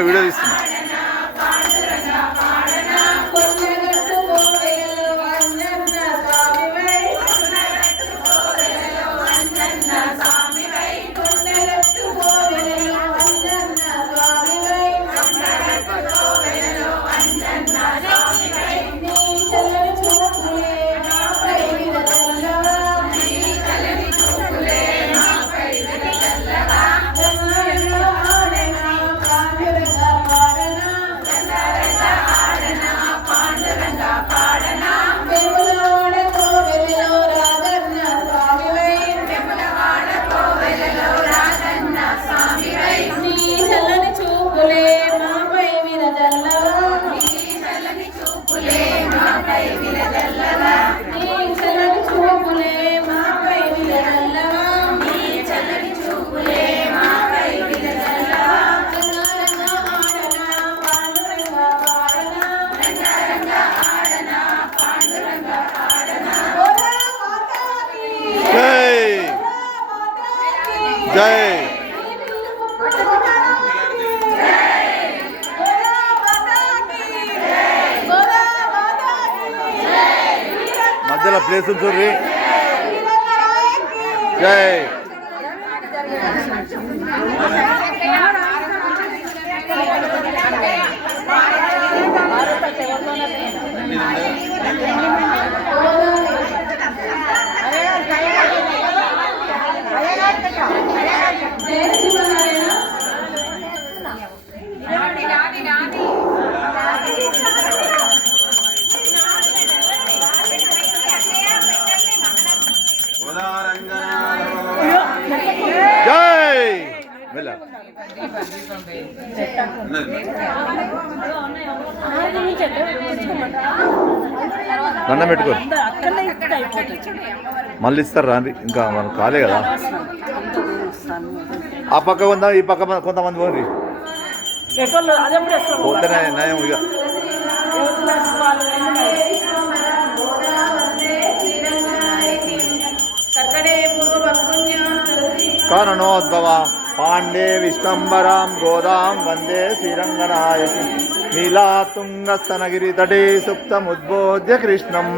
alguna distancia. జై మధ్యలో place చూర్రి జై జై దండం పెట్టుకో. మళ్ళీ ఇస్తారు రాండి. ఇంకా మనం కాలే కదా. ఆ పక్క కొందా ఈ పక్క కొంతమంది పోండి. పోతేనే నయం ఇక. కర్కడే కారణోద్భవ పాండే విష్ణంబరాం గోదాం వందే శ్రీరంగనాయకి నీలాతుంగస్తనగిరితటే సుప్తముద్బోధ్య కృష్ణం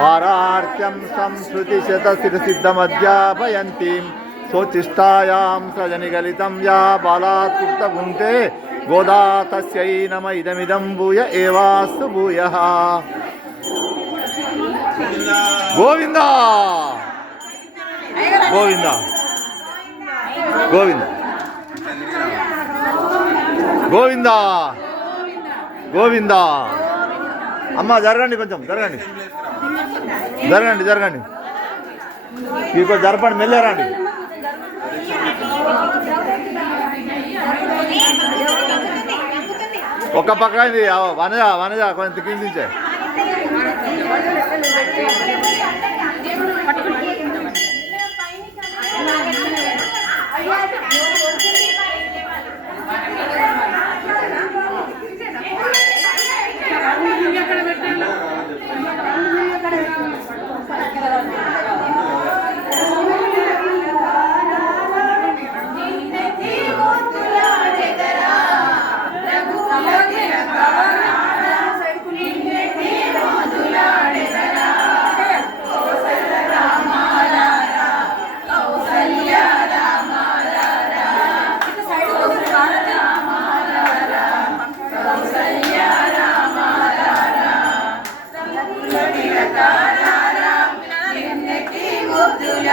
పారార్త్యం సంస్కృతి శత సిద్ధమధ్యాపయంతీం సోచిష్టాయాం సజనిగలితం యా బాలాత్యుక్తగుంటే గోదా తస్యై నమ ఇదమిదం భూయ ఏవాస్తు భూయ గోవింద గోవింద. గోవింద. అమ్మ జరగండి కొంచెం జరగండి. జరగండి జరగండి. ఇప్పుడు జరపండి మెల్లరండి ఒక్క పక్క ఇది వనజ వనజ కొంచెం కిందించే